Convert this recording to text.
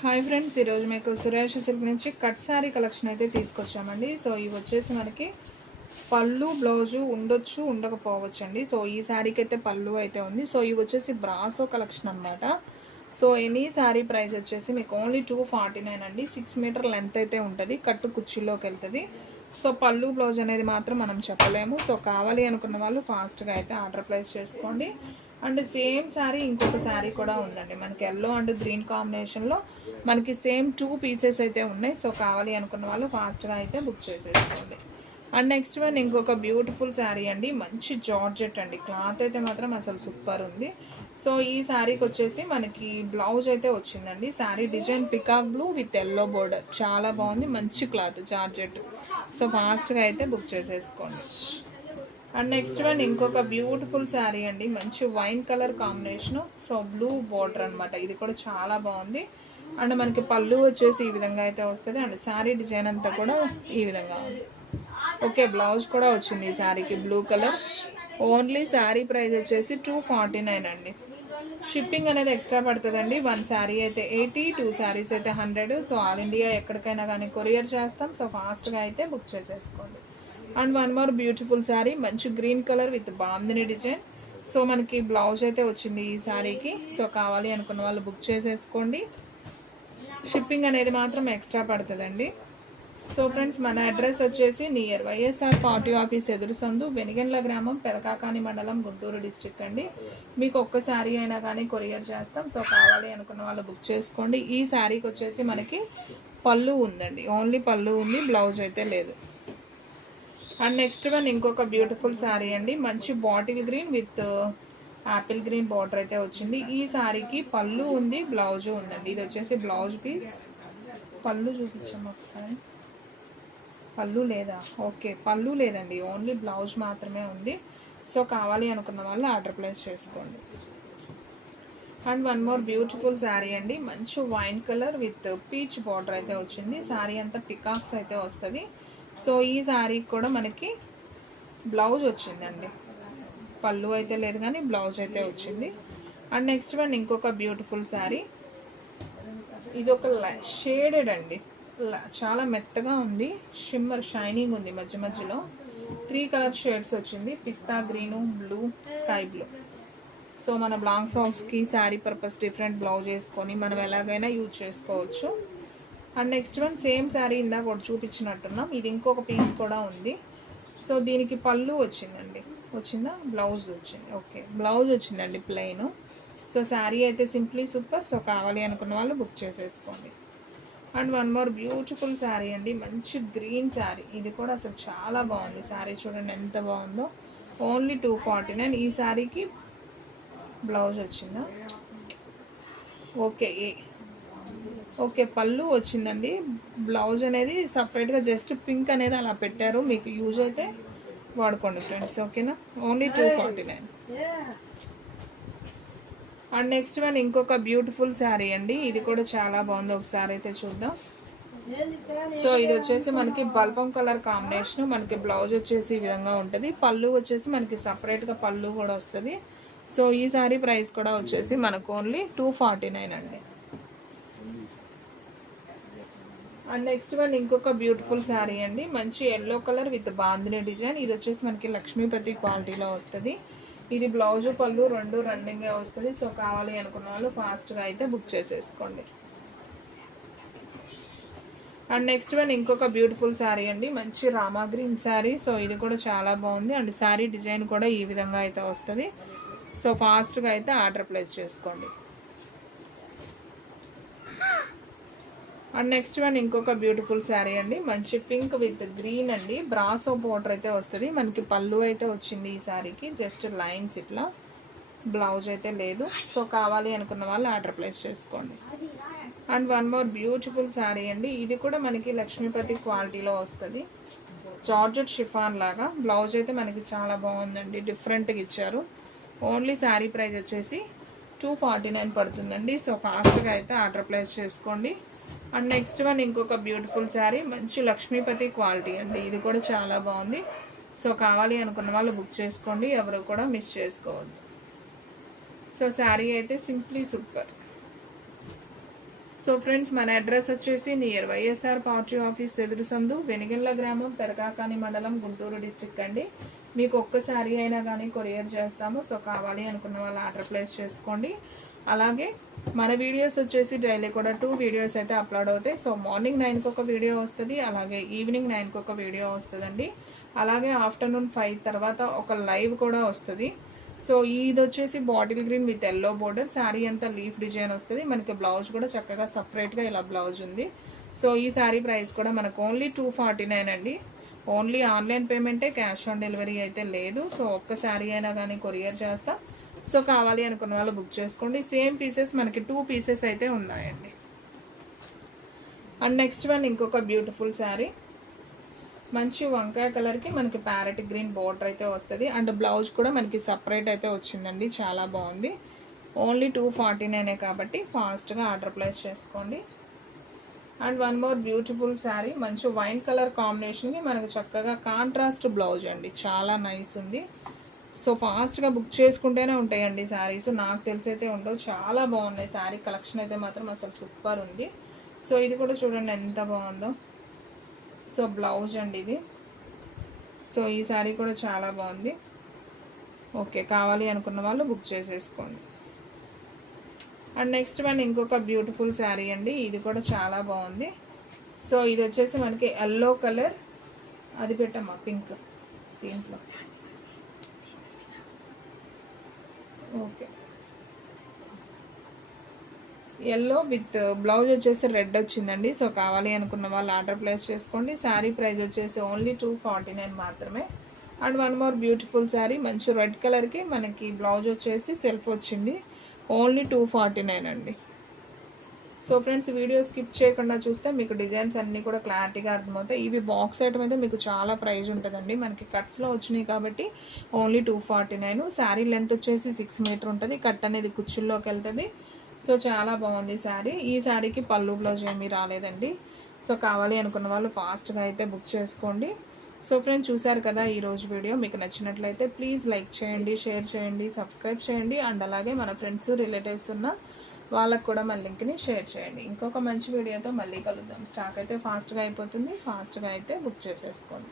Hi friends, ఈరోజు మీకు Suresh silk నుంచి కట్ శారీ కలెక్షన్ అయితే తీసుకొచ్చామండి. సో ఇవి వచ్చేసి మనకి పళ్ళు బ్లౌజు ఉండొచ్చు, ఉండకపోవచ్చు అండి. సో ఈ శారీకి అయితే పళ్ళు అయితే ఉంది. సో ఇవి వచ్చేసి బ్రాసో కలెక్షన్ అనమాట. సో ఎనీ శారీ ప్రైస్ వచ్చేసి మీకు ఓన్లీ 249 అండి. 6 మీటర్ లెంత్ అయితే ఉంటుంది, కట్టు కుర్చీలోకి వెళ్తుంది. సో పళ్ళు బ్లౌజ్ అనేది మాత్రం మనం చెప్పలేము. సో కావాలి అనుకున్న వాళ్ళు ఫాస్ట్గా అయితే ఆర్డర్ ప్లేస్ చేసుకోండి. అండ్ సేమ్ శారీ ఇంకొక శారీ కూడా ఉందండి మనకి, ఎల్లో అండ్ గ్రీన్ కాంబినేషన్లో మనకి సేమ్ 2 పీసెస్ అయితే ఉన్నాయి. సో కావాలి అనుకున్న వాళ్ళు ఫాస్ట్గా అయితే బుక్ చేసేసుకోండి. అండ్ నెక్స్ట్ వన్ ఇంకొక బ్యూటిఫుల్ శారీ అండి, మంచి జార్జెట్ అండి. క్లాత్ అయితే మాత్రం అసలు సూపర్ ఉంది. సో ఈ శారీకి వచ్చేసి మనకి బ్లౌజ్ అయితే వచ్చిందండి. Sari design peacock blue with yellow border, చాలా బాగుంది. మంచి క్లాత్ జార్జెట్. సో ఫాస్ట్గా అయితే బుక్ చేసేసుకోండి. అండ్ నెక్స్ట్ వన్ ఇంకొక బ్యూటిఫుల్ శారీ అండి, మంచి wine colour combination. So blue border అనమాట, ఇది కూడా చాలా బాగుంది. అండ్ మనకి పళ్ళు వచ్చేసి ఈ విధంగా అయితే వస్తుంది. అండ్ శారీ డిజైన్ అంతా కూడా ఈ విధంగా ఉంది. ఓకే, బ్లౌజ్ కూడా వచ్చింది ఈ శారీకి blue colour. Only sari price వచ్చేసి 249 అండి. షిప్పింగ్ అనేది ఎక్స్ట్రా పడుతుందండి. 1 శారీ అయితే 80, 2 శారీస్ అయితే 100. సో ఆల్ ఇండియా ఎక్కడికైనా కానీ కొరియర్ చేస్తాం. సో ఫాస్ట్గా అయితే బుక్ చేసేసుకోండి. And one more beautiful sari, మంచి green colour with bandhani design. So మనకి బ్లౌజ్ అయితే వచ్చింది ఈ శారీకి. సో కావాలి అనుకున్న వాళ్ళు బుక్ చేసేసుకోండి. షిప్పింగ్ అనేది మాత్రం ఎక్స్ట్రా పడుతుందండి. సో ఫ్రెండ్స్, మన అడ్రస్ వచ్చేసి నియర్ వైఎస్ఆర్ పార్టీ ఆఫీస్ ఎదురు సందు, వెనిగండ్ల గ్రామం, పెదకాకాని మండలం, గుంటూరు డిస్ట్రిక్ట్ అండి. మీకు ఒక్క శారీ అయినా కానీ కొరియర్ చేస్తాం. సో కావాలి అనుకున్న వాళ్ళు బుక్ చేసుకోండి. ఈ శారీకి వచ్చేసి మనకి పళ్ళు ఉందండి, ఓన్లీ పళ్ళు ఉంది, బ్లౌజ్ అయితే లేదు. అండ్ నెక్స్ట్ వన్ ఇంకొక బ్యూటిఫుల్ శారీ అండి, మంచి bottle green with Apple green border అయితే వచ్చింది. ఈ శారీకి పళ్ళు ఉంది, బ్లౌజు ఉందండి. ఇది వచ్చేసి బ్లౌజ్ పీస్. పళ్ళు చూపించాము ఒకసారి. పళ్ళు లేదా? ఓకే, పళ్ళు లేదండి, ఓన్లీ బ్లౌజ్ మాత్రమే ఉంది. సో కావాలి అనుకున్న వాళ్ళు ఆర్డర్ ప్లేస్ చేసుకోండి. And one more beautiful sari అండి, మంచి wine colour with peach border అయితే వచ్చింది. శారీ అంతా పికాక్స్ అయితే వస్తుంది. సో ఈ శారీకి కూడా మనకి బ్లౌజ్ వచ్చిందండి, పళ్ళు అయితే లేదు కానీ బ్లౌజ్ అయితే వచ్చింది. అండ్ నెక్స్ట్ వన్ ఇంకొక బ్యూటిఫుల్ శారీ, ఇది ఒక షేడెడ్ అండి, చాలా మెత్తగా ఉంది, షిమ్మర్ షైనింగ్ ఉంది. మధ్య మధ్యలో 3 కలర్ షేడ్స్ వచ్చింది, పిస్తా green, blue, sky blue. So మన లాంగ్ ఫ్రాక్స్కి శారీ పర్పస్ డిఫరెంట్ బ్లౌజ్ వేసుకొని మనం ఎలాగైనా యూజ్ చేసుకోవచ్చు. And next one same sari ఇందాక ఒకటి చూపించినట్టున్నాం, ఇది ఇంకొక పీస్ కూడా ఉంది. సో దీనికి పళ్ళు వచ్చిందండి, వచ్చిందా? బ్లౌజ్ వచ్చింది. ఓకే, బ్లౌజ్ వచ్చిందండి ప్లెయిన్. సో శారీ అయితే సింప్లీ సూపర్. సో కావాలి అనుకున్న వాళ్ళు బుక్ చేసేసుకోండి. And one more beautiful sari అండి, మంచి గ్రీన్ శారీ. ఇది కూడా అసలు చాలా బాగుంది. శారీ చూడండి ఎంత బాగుందో. ఓన్లీ 249. ఈ శారీకి బ్లౌజ్ వచ్చిందా? ఓకే, ఓకే, పళ్ళు వచ్చిందండి. బ్లౌజ్ అనేది సపరేట్గా జస్ట్ పింక్ అనేది అలా పెట్టారు. మీకు యూజ్ అయితే వాడుకోండి ఫ్రెండ్స్, ఓకేనా? ఓన్లీ 249. అండ్ నెక్స్ట్ వన్ ఇంకొక బ్యూటిఫుల్ శారీ అండి, ఇది కూడా చాలా బాగుంది. ఒకసారి అయితే చూద్దాం. సో ఇది వచ్చేసి మనకి బల్బం కలర్ కాంబినేషన్. మనకి బ్లౌజ్ వచ్చేసి ఈ విధంగా ఉంటుంది. పళ్ళు వచ్చేసి మనకి సపరేట్గా పళ్ళు కూడా వస్తుంది. సో ఈ శారీ ప్రైస్ కూడా వచ్చేసి మనకు ఓన్లీ 249 అండి. అండ్ నెక్స్ట్ వన్ ఇంకొక బ్యూటిఫుల్ శారీ అండి, మంచి yellow colour with bandhani design. ఇది వచ్చేసి మనకి లక్ష్మీపతి క్వాలిటీలో వస్తుంది. ఇది బ్లౌజు పళ్ళు రెండు రన్నింగ్గా వస్తుంది. సో కావాలి అనుకున్న వాళ్ళు ఫాస్ట్గా అయితే బుక్ చేసేసుకోండి. అండ్ నెక్స్ట్ వన్ ఇంకొక బ్యూటిఫుల్ శారీ అండి, మంచి రామా గ్రీన్ శారీ. సో ఇది కూడా చాలా బాగుంది. అండ్ శారీ డిజైన్ కూడా ఈ విధంగా అయితే వస్తుంది. సో ఫాస్ట్గా అయితే ఆర్డర్ ప్లేస్ చేసుకోండి. అండ్ నెక్స్ట్ వన్ ఇంకొక బ్యూటిఫుల్ శారీ అండి, మంచి పింక్ విత్ గ్రీన్ అండి. బ్రాసో బోర్డర్ అయితే వస్తుంది. మనకి పళ్ళు అయితే వచ్చింది ఈ శారీకి, జస్ట్ లైన్స్ ఇట్లా, బ్లౌజ్ అయితే లేదు. సో కావాలి అనుకున్న వాళ్ళు ఆర్డర్ ప్లేస్ చేసుకోండి. And one more beautiful sari అండి, ఇది కూడా మనకి లక్ష్మీపతి క్వాలిటీలో వస్తుంది. జార్జెట్ షిఫాన్ లాగా. బ్లౌజ్ అయితే మనకి చాలా బాగుందండి, డిఫరెంట్గా ఇచ్చారు. ఓన్లీ శారీ ప్రైస్ వచ్చేసి 249 పడుతుందండి. సో ఫాస్ట్గా అయితే ఆర్డర్ ప్లేస్ చేసుకోండి. అండ్ నెక్స్ట్ వన్ ఇంకొక బ్యూటిఫుల్ శారీ, మంచి లక్ష్మీపతి క్వాలిటీ అండి. ఇది కూడా చాలా బాగుంది. సో కావాలి అనుకున్న వాళ్ళు బుక్ చేసుకోండి, ఎవరు కూడా మిస్ చేసుకోవద్దు. సో శారీ అయితే simply super. So so friends మన అడ్రస్ వచ్చేసి నియర్ వైఎస్ఆర్ పార్టీ ఆఫీస్ ఎదురు సందు, వెనిగెళ్ల గ్రామం, పెరకాకాని మండలం, గుంటూరు డిస్ట్రిక్ట్ అండి. మీకు ఒక్క శారీ అయినా కానీ కొరియర్ చేస్తాము. సో కావాలి అనుకున్న వాళ్ళు ఆర్డర్ ప్లేస్ చేసుకోండి. అలాగే మన వీడియోస్ వచ్చేసి డైలీ కూడా 2 వీడియోస్ అయితే అప్లోడ్ అవుతాయి. సో మార్నింగ్ 9కి ఒక వీడియో వస్తుంది, అలాగే ఈవినింగ్ 9కి ఒక వీడియో వస్తుందండి. అలాగే ఆఫ్టర్నూన్ 5 తర్వాత ఒక లైవ్ కూడా వస్తుంది. సో ఇది వచ్చేసి bottle green with yellow border, sari అంతా లీఫ్ డిజైన్ వస్తుంది. మనకి బ్లౌజ్ కూడా చక్కగా సపరేట్గా ఇలా బ్లౌజ్ ఉంది. సో ఈ శారీ ప్రైస్ కూడా మనకు ఓన్లీ 249 అండి. ఓన్లీ ఆన్లైన్ పేమెంటే, క్యాష్ ఆన్ డెలివరీ అయితే లేదు. సో ఒక్క శారీ అయినా కానీ కొరియర్ చేస్తా. సో కావాలి అనుకున్న వాళ్ళు బుక్ చేసుకోండి. సేమ్ పీసెస్ మనకి 2 పీసెస్ అయితే ఉన్నాయండి. అండ్ నెక్స్ట్ వన్ ఇంకొక బ్యూటిఫుల్ శారీ, మంచి వంకాయ కలర్కి మనకి ప్యారెట్ గ్రీన్ బోర్డర్ అయితే వస్తుంది. అండ్ బ్లౌజ్ కూడా మనకి సపరేట్ అయితే వచ్చిందండి, చాలా బాగుంది. ఓన్లీ 249 కాబట్టి ఫాస్ట్గా ఆర్డర్ ప్లేస్ చేసుకోండి. And one more beautiful sari, మంచి వైన్ కలర్ కాంబినేషన్కి మనకి చక్కగా కాంట్రాస్ట్ బ్లౌజ్ అండి, చాలా నైస్ ఉంది. సో ఫాస్ట్గా బుక్ చేసుకుంటేనే ఉంటాయండి శారీస్, నాకు తెలిసి అయితే ఉండవు. చాలా బాగున్నాయి శారీ కలెక్షన్ అయితే మాత్రం అసలు సూపర్ ఉంది. సో ఇది కూడా చూడండి ఎంత బాగుందో. సో బ్లౌజ్ అండి ఇది. సో ఈ శారీ కూడా చాలా బాగుంది. ఓకే, కావాలి అనుకున్న వాళ్ళు బుక్ చేసేసుకోండి. అండ్ నెక్స్ట్ వన్ ఇంకొక బ్యూటిఫుల్ శారీ అండి, ఇది కూడా చాలా బాగుంది. సో ఇది వచ్చేసి మనకి ఎల్లో కలర్, అది పెట్టమ్మా పింక్ దీంట్లో. ఓకే, ఎల్లో విత్ బ్లౌజ్ వచ్చేసి రెడ్ వచ్చిందండి. సో కావాలి అనుకున్న వాళ్ళు ఆర్డర్ ప్లేస్ చేసుకోండి. శారీ ప్రైస్ వచ్చేసి ఓన్లీ 249 మాత్రమే. And one more beautiful sari, మంచి రెడ్ కలర్కి మనకి బ్లౌజ్ వచ్చేసి సెల్ఫ్ వచ్చింది, ఓన్లీ 249 అండి. సో ఫ్రెండ్స్ వీడియో స్కిప్ చేయకుండా చూస్తే మీకు డిజైన్స్ అన్నీ కూడా క్లారిటీగా అర్థమవుతాయి. ఇవి బాక్స్ ఐటమ్ అయితే మీకు చాలా ప్రైస్ ఉంటుందండి, మనకి కట్స్లో వచ్చినాయి కాబట్టి ఓన్లీ 249. శారీ లెంత్ వచ్చేసి 6 మీటర్ ఉంటుంది, కట్ అనేది కుచ్చుల్లోకి వెళ్తుంది. సో చాలా బాగుంది శారీ. ఈ శారీకి పళ్ళు బ్లౌజ్ ఏమీ రాలేదండి. సో కావాలి అనుకున్న వాళ్ళు ఫాస్ట్గా అయితే బుక్ చేసుకోండి. సో ఫ్రెండ్స్ చూసారు కదా ఈరోజు వీడియో, మీకు నచ్చినట్లయితే ప్లీజ్ లైక్ చేయండి, షేర్ చేయండి, సబ్స్క్రైబ్ చేయండి. అండ్ అలాగే మన ఫ్రెండ్స్ రిలేటివ్స్ ఉన్న వాళ్ళకు కూడా మన లింక్ని షేర్ చేయండి. ఇంకొక మంచి వీడియోతో మళ్ళీ కలుద్దాం. స్టాక్ అయితే ఫాస్ట్గా అయిపోతుంది, ఫాస్ట్గా అయితే బుక్ చేసేసుకోండి.